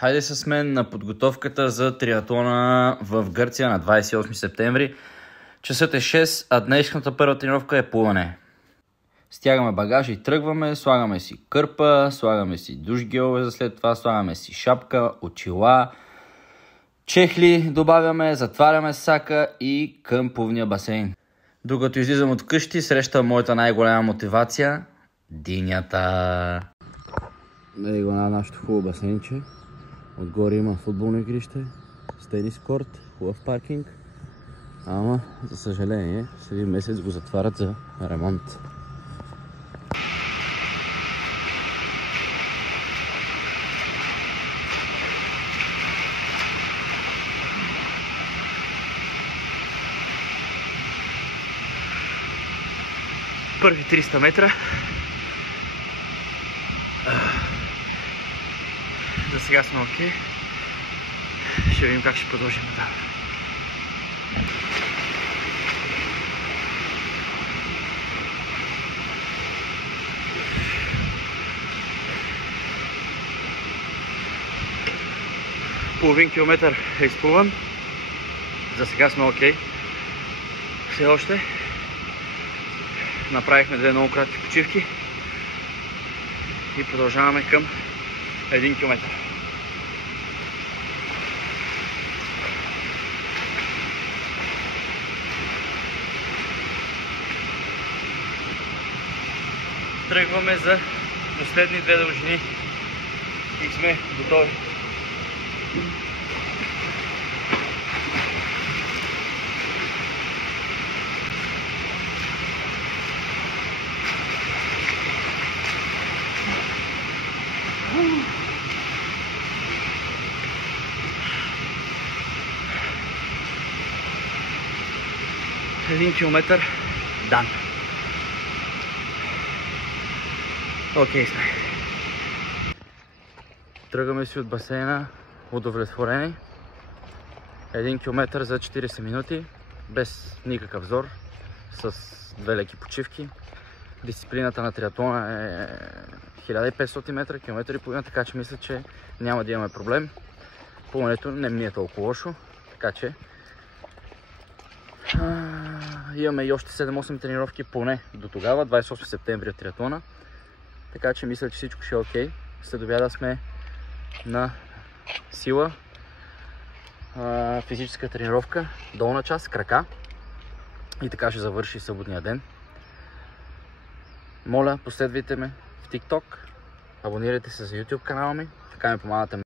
Хайде с мен на подготовката за триатлона в Гърция на 28 септември. Часът е 6, а днешната първа тренировка е плуване. Стягаме багажа и тръгваме, слагаме си кърпа, слагаме си душгелове за след това, слагаме си шапка, очила, чехли добавяме, затваряме сака и към плувния басейн. Докато излизам от къщи, срещам моята най-голяма мотивация – динята. Ей го на нашото хубаво басейнче. Отгоре има футболно игрище, с тенис корт, хубав паркинг. Ама, за съжаление, след един месец го затварят за ремонт. Първи 300 метра. За сега сме окей. Ще видим как ще продължим натам. Половин километър е изплуван. За сега сме окей. Все още. Направихме две много кратки почивки и продължаваме към 1 километър. Тръгваме за последни две дължини и сме готови. Един километър дан. Окей сме. Тръгваме си от басейна удовлетворени. 1 километър за 40 минути, без никакъв зор, с две леки почивки. Дисциплината на триатлона е 1500 метра, километър и половина, така че мисля, че няма да имаме проблем. Плуването не ми е толкова лошо, така че имаме и още 7-8 тренировки поне до тогава, 28 септември от триатлона. Така че мисля, че всичко ще е окей. След обяда сме на сила, физическа тренировка, долна част, крака. И така ще завърши съботния ден. Моля, последвайте ме в TikTok, абонирайте се за YouTube канала ми, така ми помагате